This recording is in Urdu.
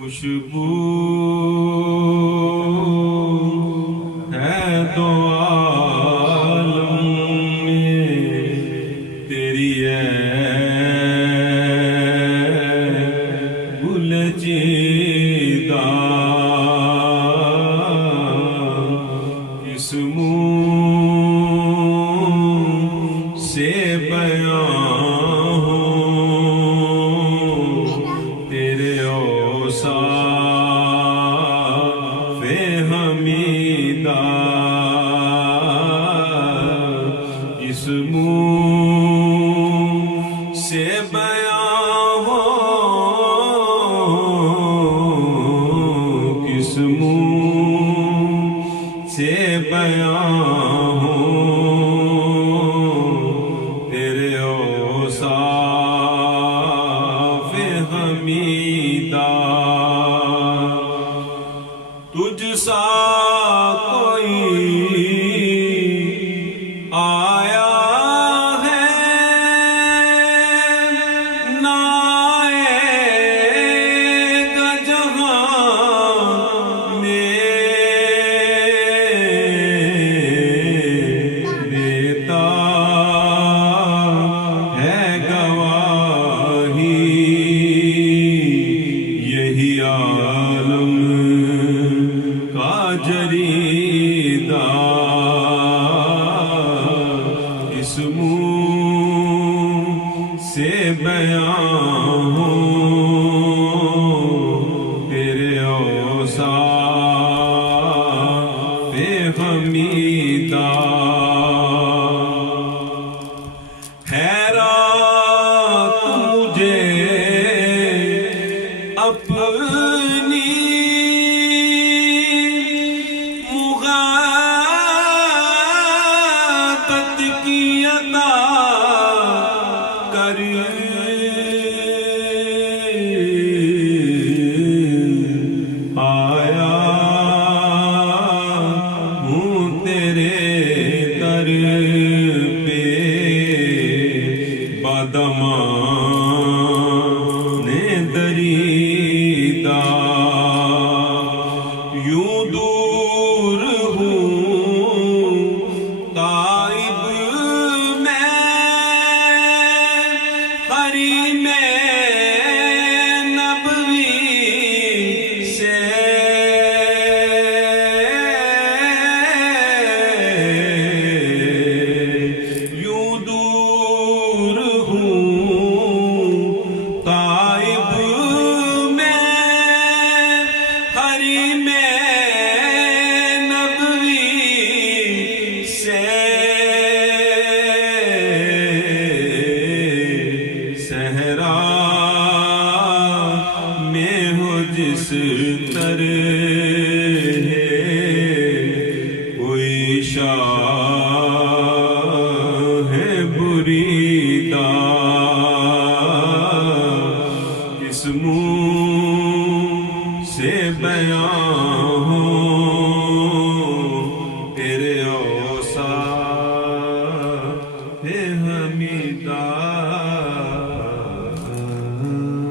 خوشبو ہے تو عالم میں تیری گل چیدہ کس منہ سے بیان ہوں تیرے اوصاف حمیدہ اس منہ سے بیان ہو کس منہ سے بیان ہو تیرے اوصاف حمیدہ تجھ سا کوئی آیا ہے نہ آئے گا جہاں میں دیتا ہے گواہی یہی عالم کا جریدہ اس منہ سے بیان ہوں تیرے اوصاف حمیدہ حیرات مجھے اپنی مغالطت کی عطا کر آیا ہوں تیرے در پہ بادمان دریدہ یوں دور ہوں غائب میں حریم نبوی سے یوں دور ہوں غائب میں حریم نبوی سے صحرا میں ہو جس طرح کوئی شاہ ہے بریدہ کس منہ سے بیان ہوں